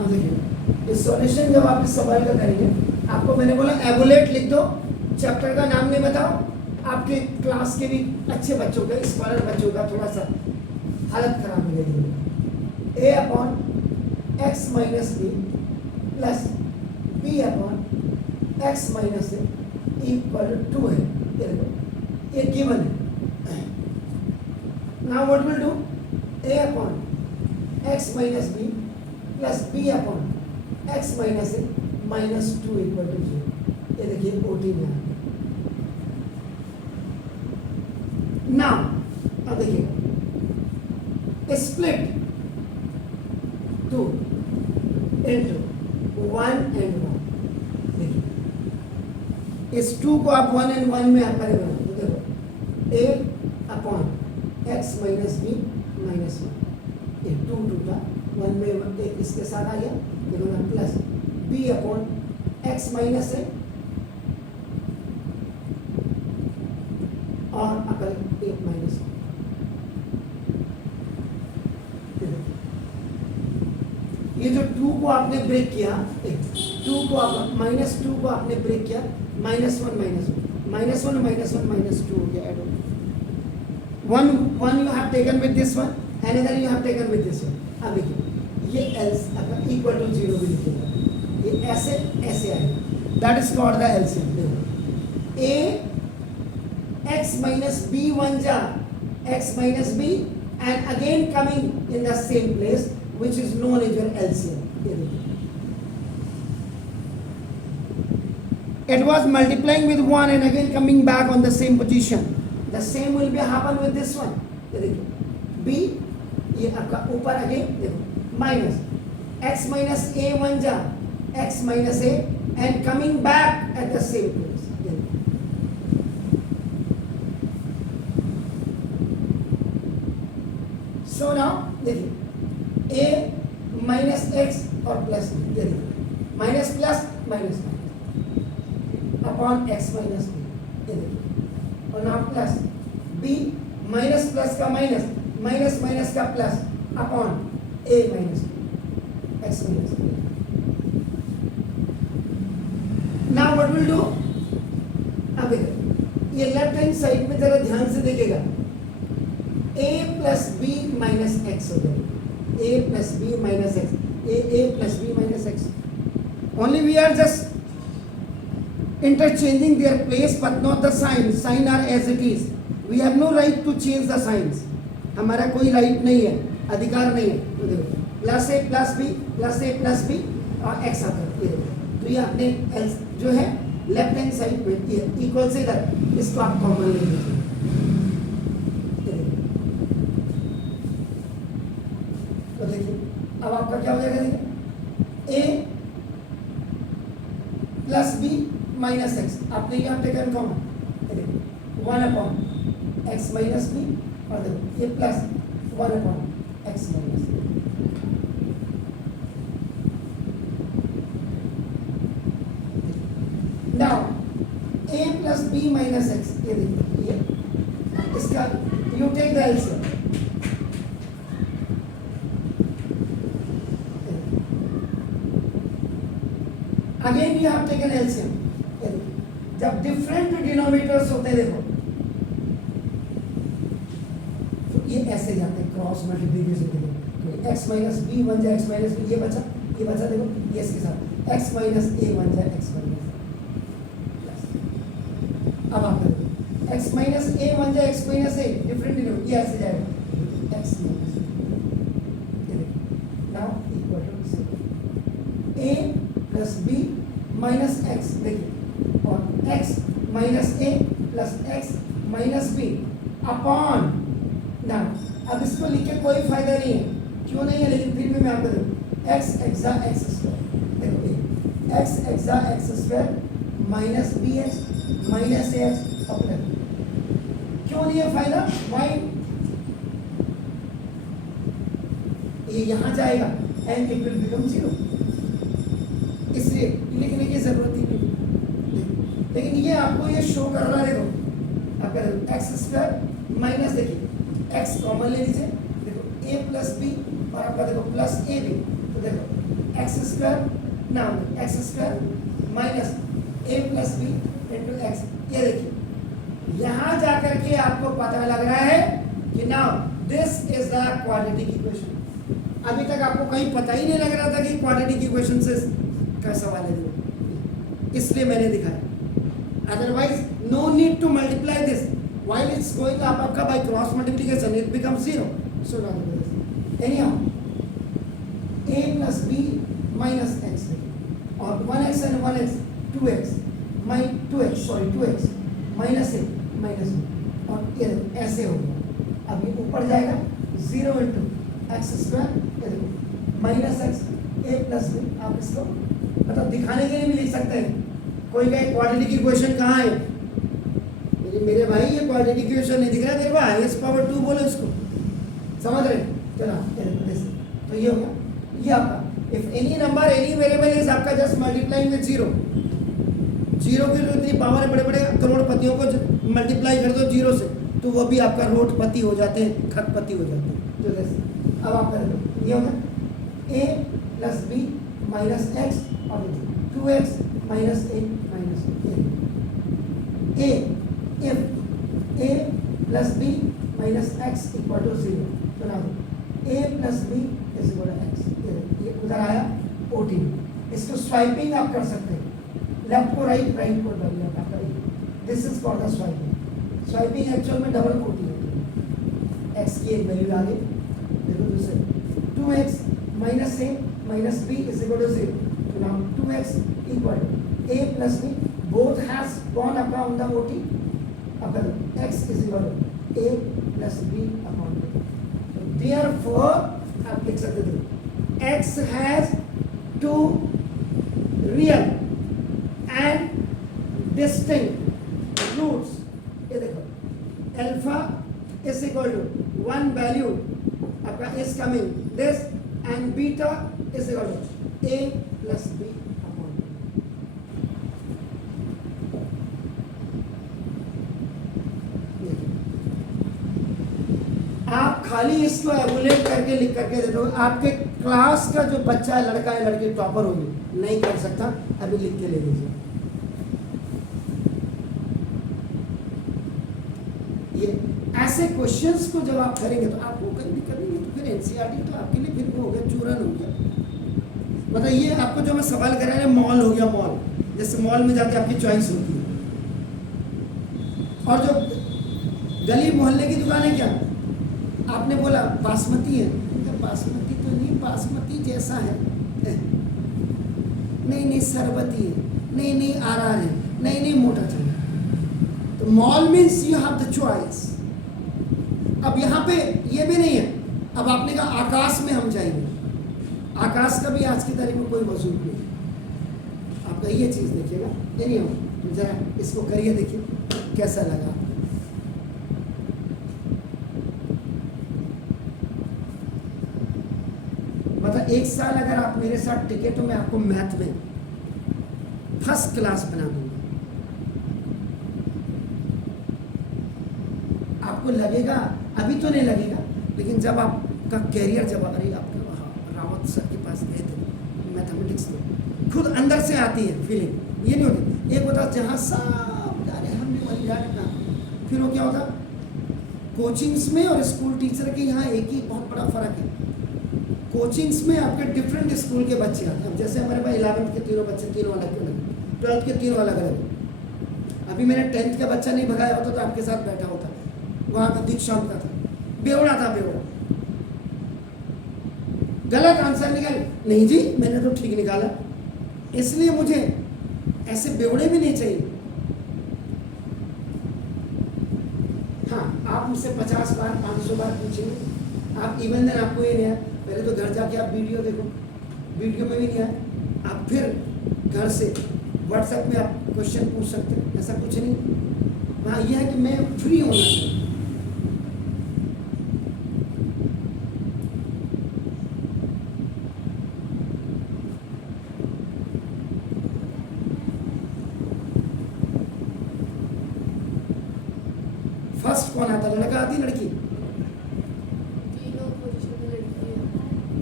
अब देखिए इस सॉल्यूशन जब आप इस सवाल का करेंगे, आपको मैंने बोला एबोलेट लिख दो, चैप्टर का नाम नहीं बताओ, आपके क्लास के भी अच्छे बच्चों का, स्कॉलर बच्चों का थोड़ा सा हालत खराब हो गई। A upon x minus b plus B upon x minus a equal to है, ये देखो ये गिवन है। Now what will do, a upon x minus b plus B upon x minus A minus two equal to 0। ये देखिए OT में आ गया। नाउ अब देखिए स्प्लिट 2 into 1 and 1। देखिए इस 2 को आप 1 and 1 में आप करेंगे तो देखो a upon x minus B minus 1, ये 2 टूटा 1 में एक इसके साथ आ गया, देखो ना plus b upon x minus a और अकल एक माइनस। ये जो 2 को आपने ब्रेक किया, 2 को आप माइनस 2 को आपने ब्रेक किया, minus 1 minus 1 minus 1 minus 1 minus 2 हो गया। Add one you have taken with this one, another you have taken with this one. अब देखिए ये एल्स अगर इक्वल टू 0 भी लिखेगा, ये ऐसे ऐसे आएगा, that is called the LCM. देखो A X minus B one जा X minus B and again coming in the same place which is known as your LCM. It was multiplying with 1 and again coming back on the same position. The same will be happen with this one. ये देखिए b, ये आपका ऊपर again देखो minus x minus a one जा x minus a and coming back at the same place. So now देखिए a minus X और plus B, ये देखिए minus plus minus minus upon x minus B, ये देखिए और now plus B minus plus का minus minus minus का plus upon A minus X minus B. Now what will do, अब देखिए ये लेफ्ट हैंड साइड में जरा ध्यान से देखिएगा, a plus B minus X हो जाएगा, a plus b minus x, a plus b minus x. Only we are just interchanging their place but not the sign. Sign are as it is. We have no right to change the signs. हमारा कोई right नहीं है, अधिकार नहीं है। तो देखो plus ए plus B plus ए plus B और एक्स आता है, ये देखो तो ये अपने जो है लेफ्ट हैंड साइड में ये इक्वल से इधर इसको आप कॉमन ले लीजिए। तो देखिए अब आपका क्या हो जाएगा, देखिए a plus B minus X, आपने यहाँ टेकन कॉमन, देखिए 1 अपॉन एक्स माइनस बी और देखो ये plus 1 upon x minus B. Now a plus B minus X, ये देखिए ये इसका you take the LCM, again you have taken LCM. जब डिफरेंट डिनोमिनेटर्स होते हैं देखो तो ये ऐसे जाते हैं क्रॉस मल्टीप्लिकेशन के लिए, तो एक्स माइनस बी वन जाए एक्स माइनस बी, ये बचा देखो ये इसके साथ एक्स माइनस ए वन जाए एक्स माइनस प्लस। अब आप देखो एक्स माइनस ए वन जाए x minus a different denominator, ये ऐसे जाएगा x minus now equal to a plus B minus x, देखिए और x minus a plus x minus b upon. ना अब इसको लिख के कोई फायदा नहीं है, क्यों नहीं है, लेकिन फिर भी मैं आपको देखो एक्स एक्सा एक्स स्क्वायर, देखो एक्स एक्सा x square minus b x minus a x upon, क्यों नहीं है फायदा, वाई ये यहाँ जाएगा एंड इट विल बिकम 0, इसलिए लिखने की जरूरत ही नहीं। लेकिन ये आपको ये शो कर रहा है, देखो आपका एक्स स्क्वायर माइनस, देखिए एक्स कॉमन ले लीजिए, देखो ए प्लस बी और आपका देखो प्लस ए बी, तो देखो एक्स स्क्वायर नाम x square minus a plus B into x. ये देखिए यहाँ जाकर के आपको पता लग रहा है कि now this is the quadratic equation. अभी तक आपको कहीं पता ही नहीं लग रहा था कि क्वाड्रेटिक इक्वेशन से का सवाल है, इसलिए मैंने दिखाया। Otherwise no need to multiply this while it's going up आपका by cross multiplication it becomes 0। So anyhow a plus b minus x और 1x and 1x 2x minus a minus b और ये ऐसे हो गया। अब ये ऊपर जाएगा 0 into x square minus x a plus b. आप इसको मतलब दिखाने के लिए भी लिख सकते हैं। कोई कहे क्वाड्रेटिक इक्वेशन कहाँ है, मेरे भाई ये क्वाड्रेटिक इक्वेशन नहीं दिख रहा तेरे को, हाईएस्ट पावर 2 बोलो इसको, समझ रहे? चलो तो ये हो गया। ये आपका if any number any variable is आपका जस्ट मल्टीप्लाइंग विद 0 की जो इतनी पावर है, बड़े बड़े करोड़पतियों को मल्टीप्लाई कर दो 0 से तो वो भी आपका रोडपति हो जाते हैं, खतपति हो जाते हैं। तो जैसे अब आप कर दो, ये होगा a plus B minus X और 2x minus A minus A if a plus B minus X equal to 0 बना दो a plus B is equal to X. ये उधर आया OT। इसको स्वाइपिंग आप कर सकते हैं, लेफ्ट को राइट, राइट को लेफ्ट आप करेंगे। This is called the swiping. Swiping actual में डबल OT होती है। एक्स की एक वैल्यू आगे देखो दूसरे 2x minus A minus B is equal to 0। तो now 2x equal to a plus B both has gone upon the OT। अब x is equal to a plus B upon therefore आप लिख सकते थे x has two real and distinct roots। ये देखो alpha is equal to 1 value आपका is coming this and beta is equal to a plus B upon. आप खाली इसको एवोलेट करके लिख करके दे दो, आपके क्लास का जो बच्चा है, लड़का है लड़की टॉपर होगी, नहीं कर सकता, अभी लिख के ले लीजिए। ये ऐसे क्वेश्चंस को जब आप करेंगे तो आपको कभी करेंगे तो फिर एनसीईआरटी तो आपके लिए फिर हो गया, चूरन हो गया। मतलब ये आपको जो मैं सवाल करा रहा मॉल हो गया, मॉल जैसे मॉल में जाके आपकी चॉइस होती है, और जो गली मोहल्ले की दुकान है, क्या आपने बोला बासमती है, बासमती तो नहीं, बासमती जैसा है, नहीं सरबती है, नहीं आरार है, नहीं मोटा चाहिए। तो mall means you have the choice. अब यहाँ पे ये भी नहीं है। अब आपने कहा आकाश में हम जाएंगे, आकाश का भी आज की तारीख में कोई वजूद नहीं। आपका ये चीज़ देखिएगा, ये नहीं हो तो जरा इसको करिए, देखिए कैसा लगा। मतलब 1 साल अगर आप मेरे साथ टिके तो मैं आपको मैथ में फर्स्ट क्लास बना दूंगा। आपको लगेगा, अभी तो नहीं लगेगा, लेकिन जब आपका कैरियर, जब अरे आप रावत सर के पास गए थे मैथमेटिक्स, तो खुद अंदर से आती है फीलिंग, ये नहीं होती। एक होता जहाँ सब जा रहे हमने वही जाना, फिर वो क्या होता, कोचिंग्स में और स्कूल टीचर के यहाँ एक ही बहुत बड़ा फ़र्क है। कोचिंग्स में आपके डिफरेंट स्कूल के बच्चे आते हैं। जैसे हमारे पास 11th के तीनों बच्चे, तीनों अलग अलग, 12th के तीनों अलग अलग। अभी मैंने 10th का बच्चा नहीं भगाया होता तो आपके साथ बैठा होता, वहाँ का दीक्षांत का था, बेवड़ा था, बेवड़ा। गलत आंसर निकाल, नहीं जी मैंने तो ठीक निकाला। इसलिए मुझे ऐसे बेवड़े भी नहीं चाहिए। हाँ, आप मुझसे 50 बार 500 बार पूछेंगे, आप इवन देन आपको ये नहीं आया, पहले तो घर जाके आप वीडियो देखो, वीडियो में भी नहीं आया, आप फिर घर से व्हाट्सएप में आप क्वेश्चन पूछ सकते हैं, ऐसा कुछ नहीं। हाँ, यह है कि मैं फ्री होना चाहिए। फर्स्ट कौन आता, लड़का आती लड़की?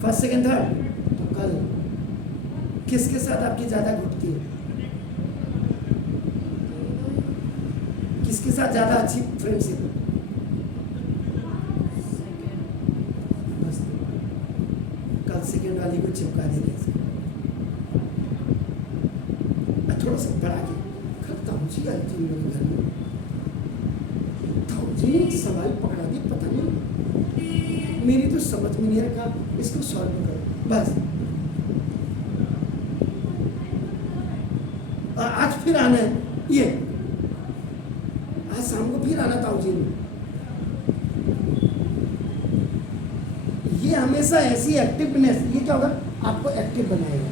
First second third. तो कल किसके साथ आपकी ज़्यादा घुटती है? किसके साथ ज़्यादा अच्छी फ्रेंडशिप है? कल सेकेंड वाली को चिपका देंगे, थोड़ा सा बढ़ा के। कल ताऊजी आई थी मेरे घर में, ताऊजी ने सवाल पकड़ा दी, पता नहीं मेरी तो समझ में नहीं रखा, इसको सॉल्व करो बस। और आज फिर आना है, ये आज शाम को फिर आना ताऊजी ने। ये हमेशा ऐसी एक्टिवनेस, ये क्या होगा, आपको एक्टिव बनाएगा।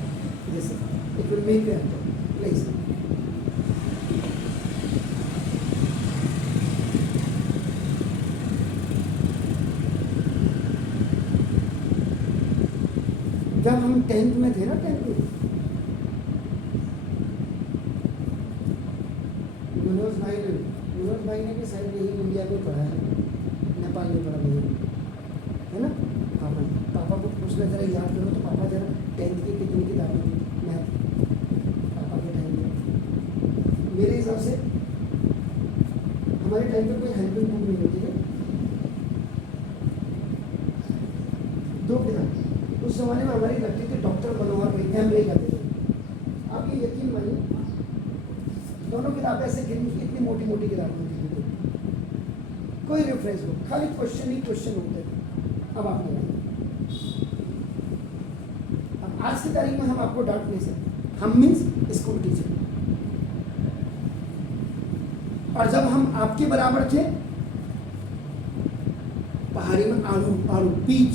जैसे it will make you active, please. जब हम 10th में थे ना, 10th में मनोज भाई ने भी शायद यही इंडिया में पढ़ा है, नेपाल में पढ़ा है ना। पापा को पूछना जरा, याद करो तो पापा जरा 10th की कितनी किताबें थी मैथ पापा के टाइम में? मेरे हिसाब से हमारे टाइम पे कोई हेल्पिंग बुक नहीं होती है, 2 किताब उस जमाने में हमारी लगती थी, डॉक्टर मनोहर भाई एमए करते थे। आप ये यकीन मानिए, दोनों किताबें ऐसे गिनी की, इतनी मोटी मोटी किताबें होती थी, कोई रेफरेंस बुक, खाली क्वेश्चन ही क्वेश्चन होते थे। अब आप लगाइए, अब आज की तारीख में हम आपको डांट नहीं सकते, हम मीन्स स्कूल टीचर। और जब हम आपके बराबर थे, पहाड़ी में आलू आलू बीच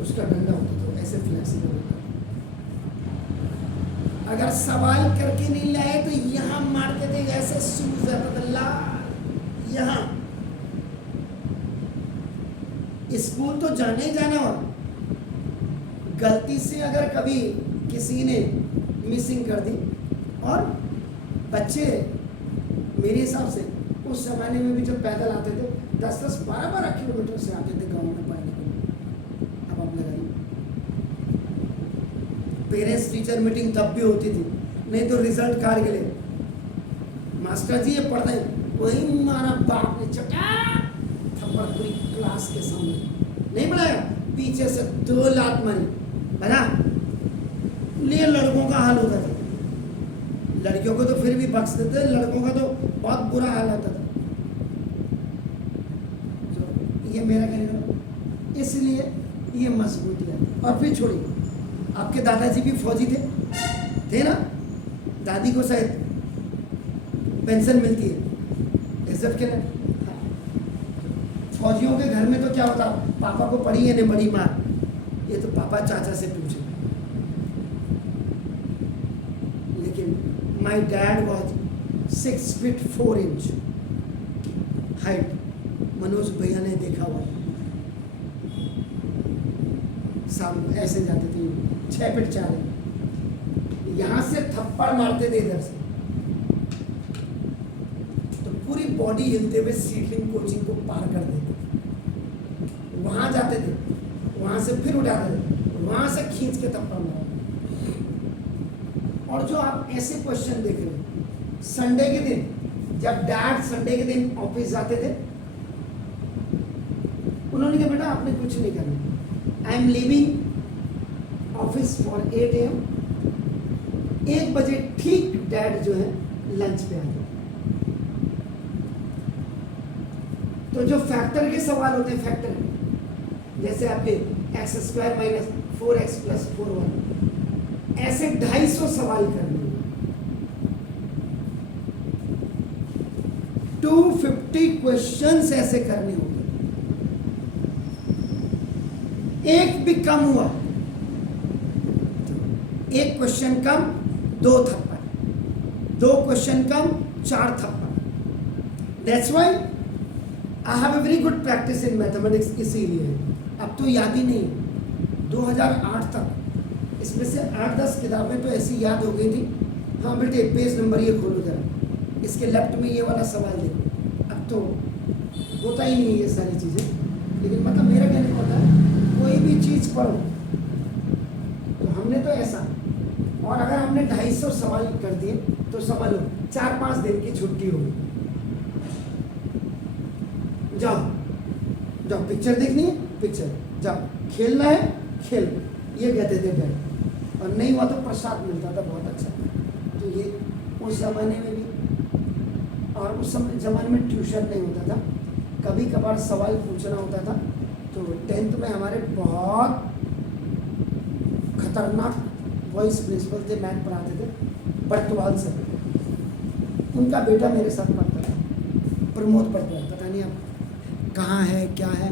उसका डंडा होता था, ऐसे फ्लेक्सिबल होता था। अगर सवाल करके नहीं लाए तो यहाँ मारते थे, ऐसे सूज जाता था लाल यहाँ। स्कूल तो जाने ही जाना, और गलती से अगर कभी किसी ने मिसिंग कर दी, और बच्चे मेरे हिसाब से उस जमाने में भी जब पैदल आते थे 10-10, 12-12 किलोमीटर से आते थे गांव में पढ़ने के लिए। अब आप लगाइए, पेरेंट्स टीचर मीटिंग तब भी होती थी, नहीं तो रिजल्ट कार्ड के लिए मास्टर जी ये पढ़ रहे हैं, वही मारा बाप ने चटा थप्पड़ पूरी क्लास के सामने। नहीं बनाया, पीछे से 2 लात मारी, बना लिए। लड़कों का हाल होता था, लड़कियों को तो फिर भी बख्श देते, लड़कों का तो बहुत बुरा हाल होता था। ये मेरा कहने का, इसलिए ये मजबूती है। और फिर छोड़िए, आपके दादाजी भी फौजी थे ना, दादी को शायद पेंशन मिलती है इज्जत के लिए। फौजियों के घर में तो क्या होता, पापा को पड़ी है ने बड़ी मार, ये तो पापा चाचा से पूछे। लेकिन my dad was 6 feet 4 inch height, Manoj भैया ने देखा हुआ, सामने ऐसे जाते थे 6 फीट 4 इंच, यहाँ से थप्पड़ मारते थे इधर से, तो पूरी बॉडी हिलते हुए सीडलिंग कोचिंग को पार कर देते, वहां जाते थे, वहां से फिर उठाते थे, वहां से खींच के थप्पड़ मारते। और जो आप ऐसे क्वेश्चन देख रहे हैं, संडे के दिन जब डैड संडे के दिन ऑफिस जाते थे, उन्होंने कहा बेटा आपने कुछ नहीं करना, I am leaving office for 8 AM, 1 बजे ठीक डैड जो है लंच पे आ जाए। तो जो फैक्टर के सवाल होते हैं, फैक्टर जैसे आपके x² - 4x + 4y, ऐसे 250 सवाल करने हैं, 250 क्वेश्चंस ऐसे करने होंगे। एक भी कम हुआ, 1 क्वेश्चन कम 2 थप्पड़, 2 क्वेश्चन कम 4 थप्पड़। That's why I have a very good practice in mathematics. इसीलिए अब तो याद ही नहीं, 2008 तक इसमें से 8-10 किताबें तो ऐसी याद हो गई थी। हाँ बेटे पेज नंबर ये खोलो जरा, इसके लेफ्ट में ये वाला सवाल देखो। अब तो होता ही नहीं है ये सारी चीज़ें, लेकिन मतलब मेरा कहने को होता है कोई भी चीज़ पढ़ो तो हमने आपने 250 सवाल कर दिए तो समझ लो 4-5 दिन की छुट्टी होगी। जाओ जाओ, पिक्चर देखनी है पिक्चर, जाओ खेलना है खेल, ये कहते थे डैड। और नहीं हुआ तो प्रसाद मिलता था बहुत अच्छा। तो ये उस ज़माने में भी, और उस ज़माने में ट्यूशन नहीं होता था, कभी कभार सवाल पूछना होता था। तो 10th में हमारे बहुत खतरनाक वॉइस प्रिंसिपल थे, मैथ पढ़ाते थे, बर्तवाल सर। उनका बेटा मेरे साथ पढ़ता था, प्रमोद बर्तवाल, पता नहीं अब कहाँ है क्या है,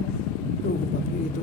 तो ये तो